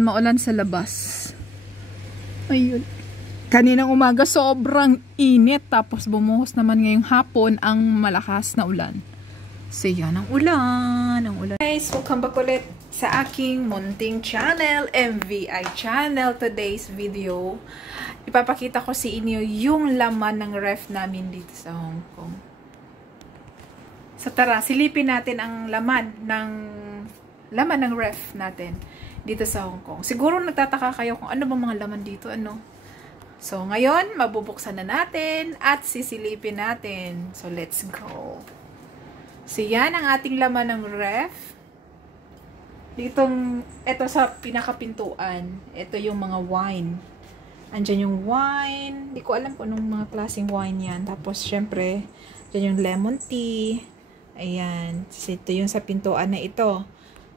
Maulan sa labas. Ayun. Kaninang umaga sobrang init, tapos bumuhos naman ngayong hapon ang malakas na ulan. So yan ang ulan, Guys, welcome back ulit sa aking munting channel, MVI channel. Today's video, ipapakita ko sa inyo yung laman ng ref namin dito sa Hong Kong. So tara, silipin natin ang laman ng ref natin dito sa Hong Kong. Siguro nagtataka kayo kung ano bang mga laman dito, ano? So, ngayon, mabubuksan na natin at sisilipin natin. So, let's go. So, yan ang ating laman ng ref. Ito sa pinakapintuan. Ito yung mga wine. Andyan yung wine. Hindi ko alam kung anong mga klaseng wine yan. Tapos, syempre, dyan yung lemon tea. Ayan. So, ito yung sa pintuan na ito.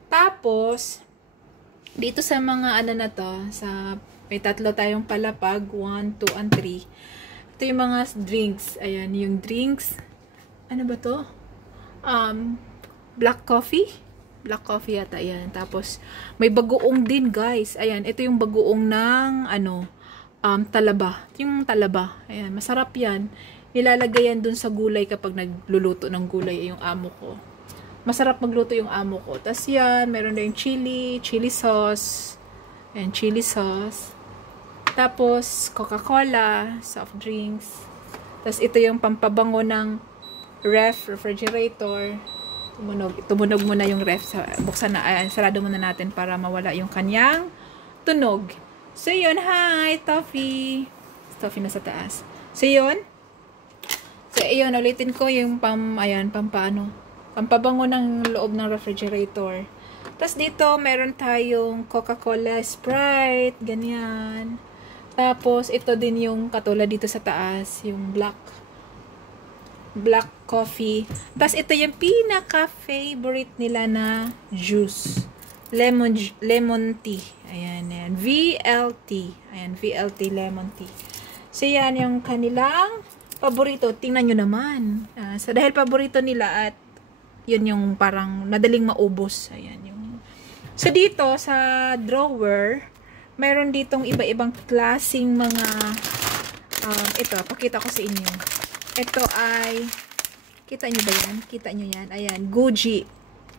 Tapos, dito sa mga ano na to, may tatlo tayong palapag, 1, 2, and 3. Ito yung mga drinks. Ayan, yung drinks. Ano ba to? Black coffee. Black coffee yata, ayan. Tapos, may bagoong din, guys. Ayan, ito yung bagoong ng, talaba. Yung talaba. Ayan, masarap yan. Nilalagay yan dun sa gulay kapag nagluluto ng gulay yung amo ko. Masarap magluto yung amo ko. Tapos yan, meron na yung chili sauce. Ayan, chili sauce. Tapos, Coca-Cola, soft drinks. Tapos ito yung pampabango ng refrigerator. Tumunog muna yung ref. Buksan na, sarado muna natin para mawala yung kanyang tunog. So yun, hi, Toffee. Toffee na sa taas. So yun. So yun, ulitin ko yung pampabango ng loob ng refrigerator. Tapos dito, meron tayong Coca-Cola, Sprite, ganyan. Tapos, ito din yung katulad dito sa taas, yung black coffee. Tapos, ito yung pinaka-favorite nila na juice. Lemon tea. Ayan, ayan. VLT. Ayan, VLT lemon tea. So, yan yung kanilang paborito. Tingnan nyo naman. So, dahil paborito nila at yun yung parang madaling maubos. Ayan yung. So dito sa drawer, mayroon ditong iba-ibang klaseng mga ito, pakita ko sa inyo. Ito ay kita nyo ba yan? Kita nyo yan? Ayan, goji.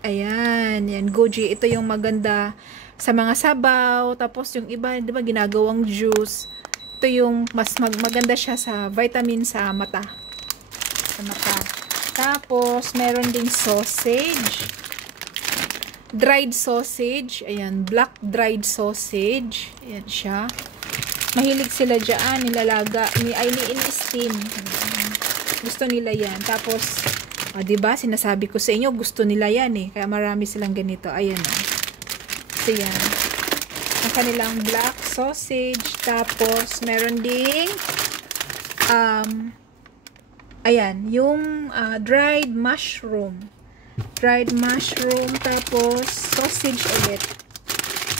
Ayan, yan goji. Ito yung maganda sa mga sabaw. Tapos yung iba, di ba, ginagawang juice. Ito yung mas maganda siya sa vitamin sa mata. Sa mata. Tapos, meron ding sausage. Dried sausage. Ayan, black dried sausage. Ayan siya. Mahilig sila dyan. Nilalaga. Ini-steam. Gusto nila yan. Tapos, diba, sinasabi ko sa inyo, gusto nila yan eh. Kaya marami silang ganito. Ayan. So, yan. Ang kanilang black sausage. Tapos, meron ding ayan, yung dried mushroom. Dried mushroom, tapos sausage ulit.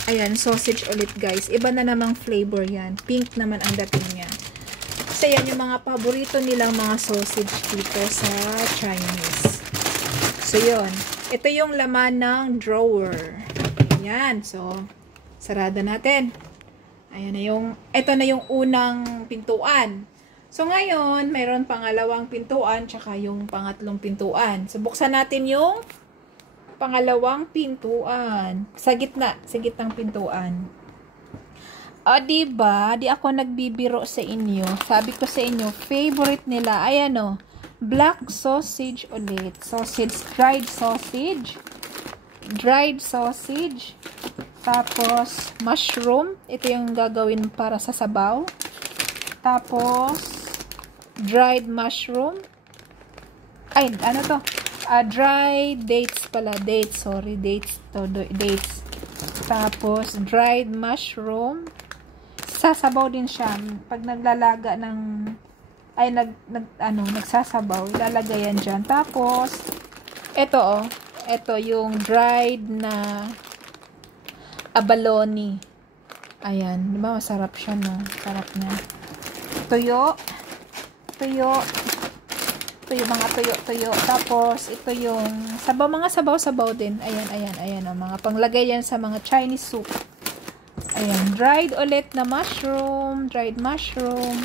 Ayan, sausage ulit, guys. Iba na namang flavor yan. Pink naman ang dating niya. So, yan yung mga paborito nilang mga sausage dito sa Chinese. So, yun. Ito yung laman ng drawer. Ayan. So, sarada natin. Ayan na yung, ito na yung unang pintuan. So, ngayon, mayroon pangalawang pintuan, tsaka yung pangatlong pintuan. So, buksan natin yung pangalawang pintuan. Sa gitnang pintuan. O, diba? Di ako nagbibiro sa inyo. Sabi ko sa inyo, favorite nila, ayan o, black sausage ulit. Dried sausage. Dried sausage. Tapos, mushroom. Ito yung gagawin para sa sabaw. Tapos, dried mushroom. Ay, ano to? Dried dates pala. Dates, sorry. Dates to. Dates. Tapos, dried mushroom. Sasabaw din siya. Pag naglalaga ng, nagsasabaw, ilalagay yan dyan. Tapos, ito yung dried na abalone. Ayan. Diba, masarap siya, no? Sarap niya. Tuyo. Ito yung mga tuyo. Tapos, ito yung mga sabaw-sabaw din. Ayan. Mga panglagay yan sa mga Chinese soup. Ayan, dried ulit na mushroom. Dried mushroom.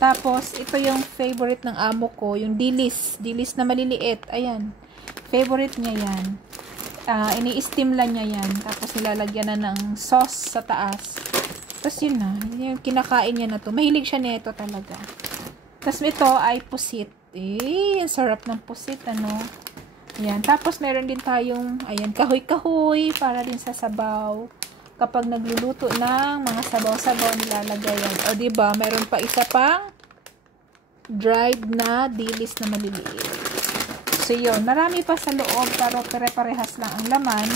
Tapos, ito yung favorite ng amo ko. Yung dilis. Dilis na maliliit. Ayan. Favorite niya yan. Ini-steam lang niya yan. Tapos, nilalagyan na ng sauce sa taas. Tapos, yun na. Yung kinakain niya na to. Mahilig siya nito talaga. Tapos, ito ay pusit. Ang sarap ng pusit, ano. Ayan. Tapos, meron din tayong, ayan, kahoy-kahoy para din sa sabaw. Kapag nagluluto ng mga sabaw-sabaw, nilalagay yan. O, diba? Meron pa isa pang dried na dilis na maliliit. So, yun. Marami pa sa loob, pero pare-parehas lang ang laman.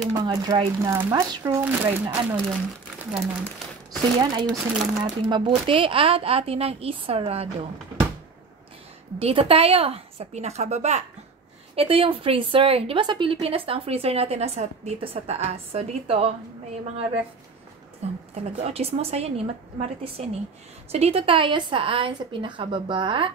Yung mga dried na mushroom, dried na ano yun. Ganon. So, yan. Ayusin lang natin mabuti at atin ang isarado. Dito tayo sa pinakababa. Ito yung freezer. Di ba sa Pilipinas na ang freezer natin nasa dito sa taas. So, dito, may mga ref. Talaga, chismosa yan eh. Marites yan eh. So, dito tayo saan? Sa pinakababa.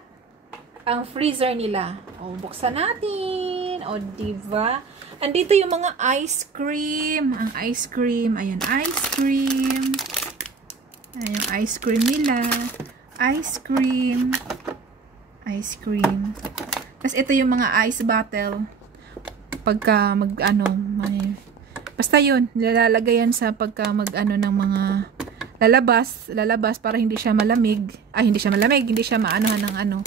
Ang freezer nila. O, buksan natin. O, diba? Andito yung mga ice cream. Ang ice cream. Ayan, ice cream. Ayan yung ice cream nila. Ice cream. Ice cream. Tapos, ito yung mga ice bottle. Pagka basta yun, nilalagay yan sa pagka ng mga lalabas para hindi siya malamig. Hindi siya malamig, hindi siya maanohan ng ano.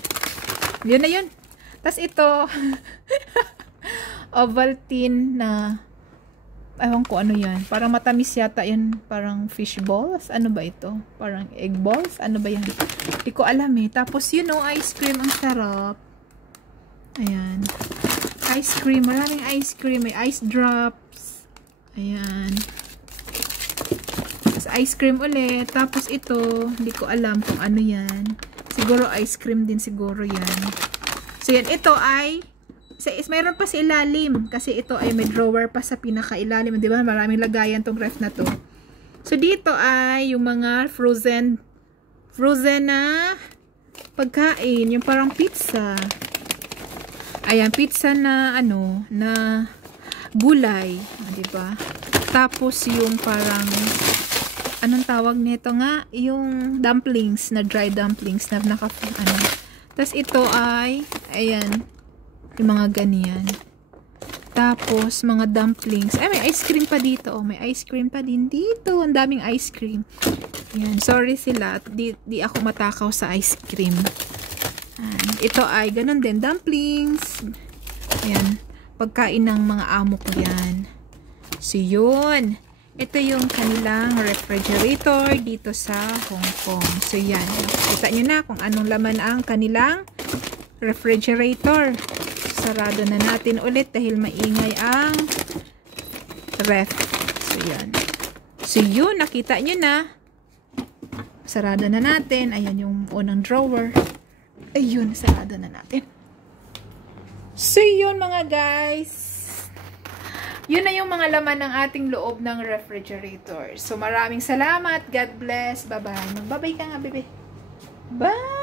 Yun na yun. Tapos, ito, Ovaltine na, ewan ko ano yan. Parang matamis yata yan. Parang fish balls. Ano ba ito? Parang egg balls? Ano ba yan? Hindi ko alam eh. Tapos, ice cream. Ang sarap. Ayan. Ice cream. Maraming ice cream. May ice drops. Ayan. Tapos ice cream ulit. Tapos ito, hindi ko alam kung ano yan. Siguro ice cream din siguro yan. So yan. Ito ay, mayroon pa sa ilalim. Kasi ito ay may drawer pa sa pinakailalim. Diba? Maraming lagayan tong ref na to. So dito ay yung mga frozen na pagkain. Yung parang pizza. Ayan, pizza na, na gulay. Diba? Tapos, yung parang, anong tawag nito nga? Yung dumplings, na dry dumplings, na Tapos, ito ay, ayan, yung mga ganyan. Tapos, mga dumplings. Ay, may ice cream pa dito. Oh, may ice cream pa din dito. Ang daming ice cream. Ayan, sorry sila. Di ako matakaw sa ice cream. Ito ay ganun din, dumplings. Ayan, pagkain ng mga amo ko yan. So, yun. Ito yung kanilang refrigerator dito sa Hong Kong. So, yan. Kita nyo na kung anong laman ang kanilang refrigerator. Sarado na natin ulit dahil maingay ang ref. So, yan. So, yun. Nakita nyo na. Sarado na natin. Ayan yung unang drawer. Ayun, sarado na natin. So, yun mga guys. Yun na yung mga laman ng ating loob ng refrigerator. So, maraming salamat. God bless. Bye-bye. Mag-bye ka nga, bebe. Bye!